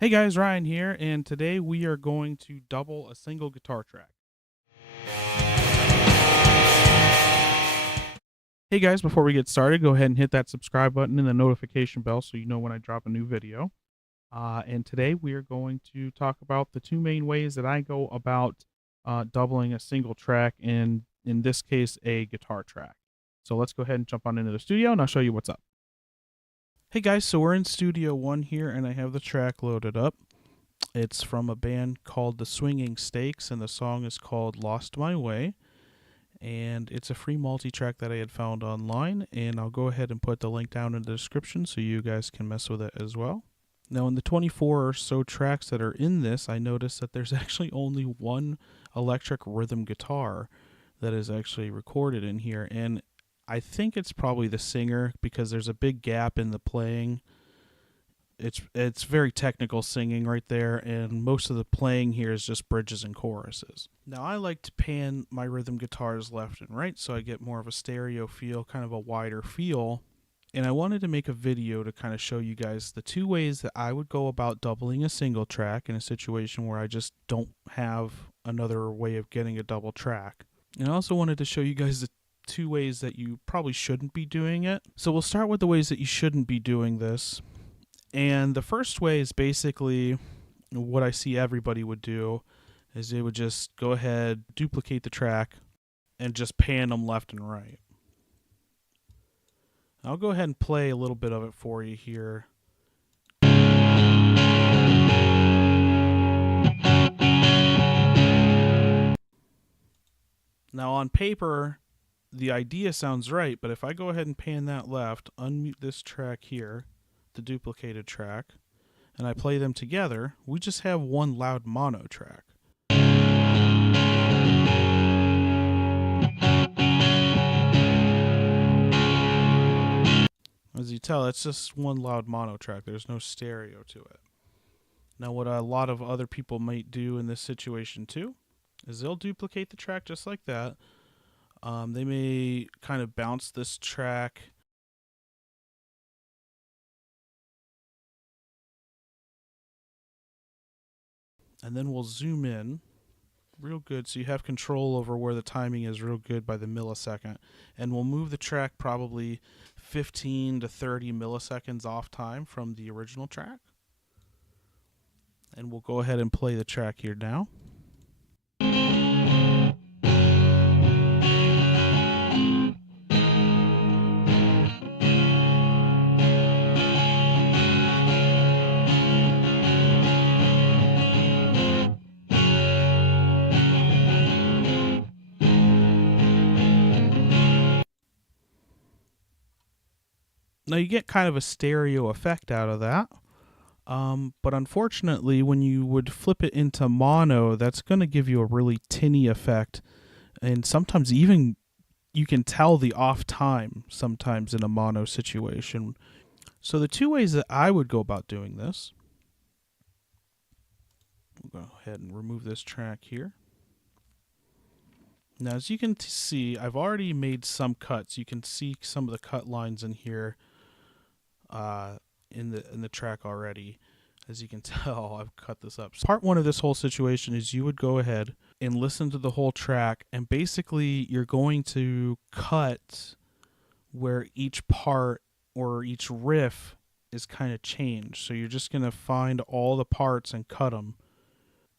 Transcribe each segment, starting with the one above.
Hey guys, Ryan here, and today we are going to double a single guitar track. Hey guys, before we get started, go ahead and hit that subscribe button and the notification bell so you know when I drop a new video. And today we are going to talk about the two main ways that I go about doubling a single track, and in this case, a guitar track. So let's go ahead and jump on into the studio and I'll show you what's up. Hey guys, so we're in Studio One here, and I have the track loaded up. It's from a band called The Swinging Stakes, and the song is called Lost My Way. And it's a free multi-track that I had found online, and I'll go ahead and put the link down in the description so you guys can mess with it as well. Now, in the 24 or so tracks that are in this, I noticed that there's actually only one electric rhythm guitar that is actually recorded in here, and I think it's probably the singer because there's a big gap in the playing. It's very technical singing right there, and most of the playing here is just bridges and choruses. Now, I like to pan my rhythm guitars left and right so I get more of a stereo feel, kind of a wider feel. And I wanted to make a video to kind of show you guys the two ways that I would go about doubling a single track in a situation where I just don't have another way of getting a double track. And I also wanted to show you guys the two ways that you probably shouldn't be doing it. So we'll start with the ways that you shouldn't be doing this. And the first way is basically what I see everybody would do is they would just go ahead, duplicate the track, and just pan them left and right. I'll go ahead and play a little bit of it for you here. Now on paper, the idea sounds right, but if I go ahead and pan that left, unmute this track here, the duplicated track, and I play them together, we just have one loud mono track. As you tell, it's just one loud mono track. There's no stereo to it. Now, what a lot of other people might do in this situation too is they'll duplicate the track just like that. They may kind of bounce this track and then we'll zoom in real good so you have control over where the timing is real good by the millisecond, and we'll move the track probably 15 to 30 milliseconds off time from the original track, and we'll go ahead and play the track here now. Now you get kind of a stereo effect out of that, but unfortunately when you would flip it into mono, that's going to give you a really tinny effect, and sometimes even you can tell the off time sometimes in a mono situation. So the two ways that I would go about doing this, we'll go ahead and remove this track here. Now as you can see, I've already made some cuts. You can see some of the cut lines in here in the track already. As you can tell, I've cut this up. So part one of this whole situation is you would go ahead and listen to the whole track, and basically you're going to cut where each part or each riff is kind of changed. So you're just going to find all the parts and cut them,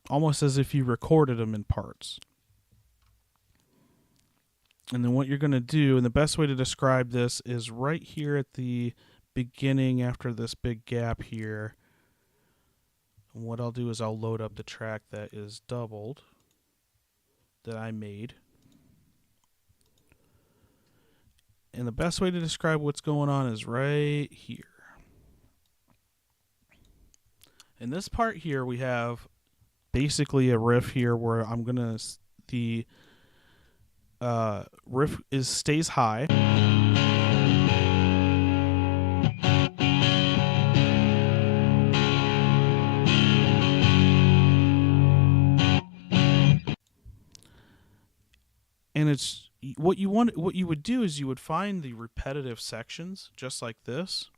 almost as if you recorded them in parts. And then what you're going to do, and the best way to describe this is right here at the beginning after this big gap here. And what I'll do is I'll load up the track that is doubled that I made. And the best way to describe what's going on is right here. In this part here, we have basically a riff here where I'm going to, the riff stays high. And it's what you would do is you would find the repetitive sections just like this.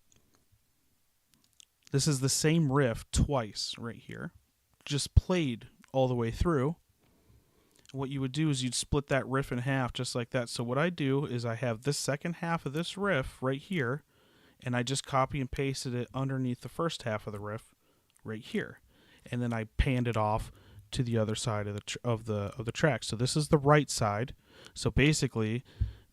This is the same riff twice right here, just played all the way through. What you would do is you'd split that riff in half just like that. So what I do is I have this second half of this riff right here, and I just copy and pasted it underneath the first half of the riff right here, and then I panned it off to the other side of the track. So this is the right side. So basically,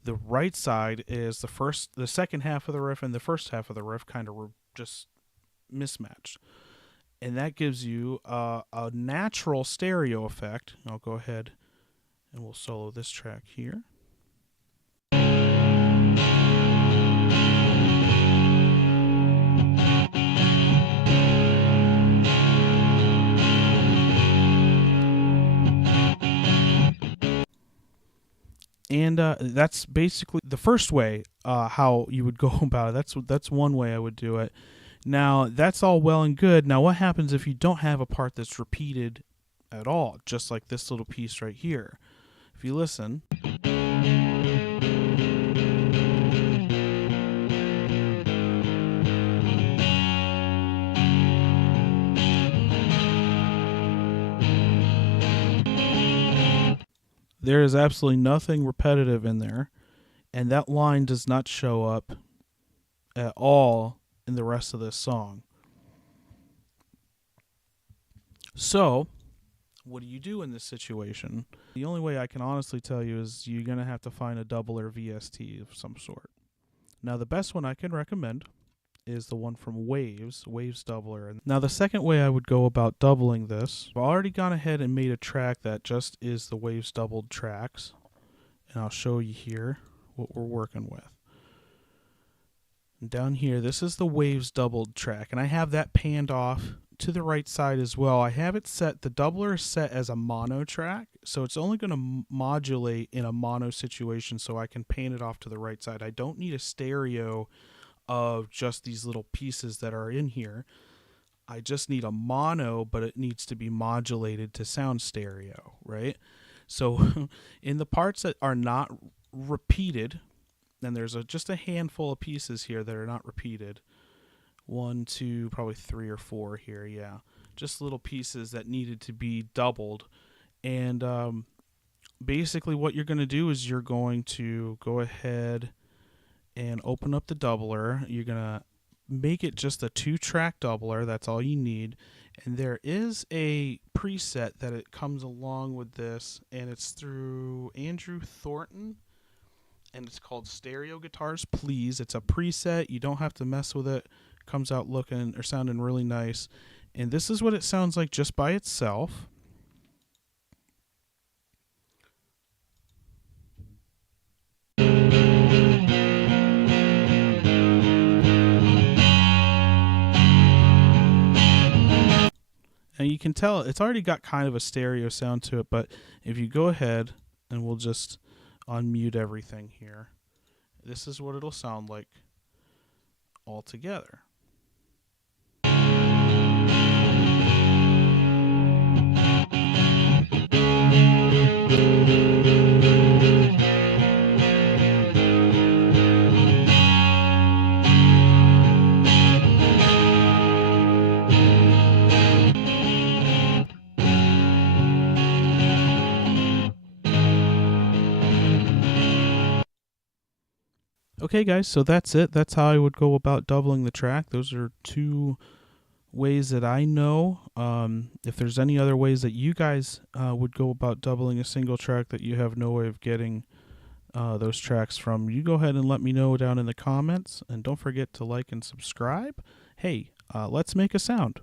the right side is the second half of the riff, and the first half of the riff kind of just mismatched, and that gives you a natural stereo effect. I'll go ahead and we'll solo this track here. And that's basically the first way how you would go about it. That's one way I would do it. Now, that's all well and good. Now, what happens if you don't have a part that's repeated at all, just like this little piece right here? If you listen, there is absolutely nothing repetitive in there, and that line does not show up at all in the rest of this song. So, what do you do in this situation? The only way I can honestly tell you is you're going to have to find a doubler VST of some sort. Now, the best one I can recommend is the one from Waves Doubler. Now, the second way I would go about doubling this, I've already gone ahead and made a track that just is the Waves doubled tracks, and I'll show you here what we're working with. And down here, this is the Waves doubled track, and I have that panned off to the right side as well. I have it set, the doubler is set as a mono track, so it's only going to modulate in a mono situation, so I can pan it off to the right side. I don't need a stereo of just these little pieces that are in here. I just need a mono, but it needs to be modulated to sound stereo, right? So in the parts that are not repeated, and there's just a handful of pieces here that are not repeated. 1, 2, probably 3 or 4 here, yeah. Just little pieces that needed to be doubled. And basically what you're going to do is you're going to go ahead and open up the doubler. You're going to make it just a 2-track doubler. That's all you need. And there is a preset that it comes along with this, and it's through Andrew Thornton, and it's called Stereo Guitars Please. It's a preset. You don't have to mess with it. Comes out looking or sounding really nice. And this is what it sounds like just by itself. And you can tell it's already got kind of a stereo sound to it, but if you go ahead and we'll just unmute everything here, this is what it'll sound like all together. Okay, guys, so that's it. That's how I would go about doubling the track. Those are 2 ways that I know. If there's any other ways that you guys would go about doubling a single track that you have no way of getting those tracks from, you go ahead and let me know down in the comments. And don't forget to like and subscribe. Hey, let's make a sound.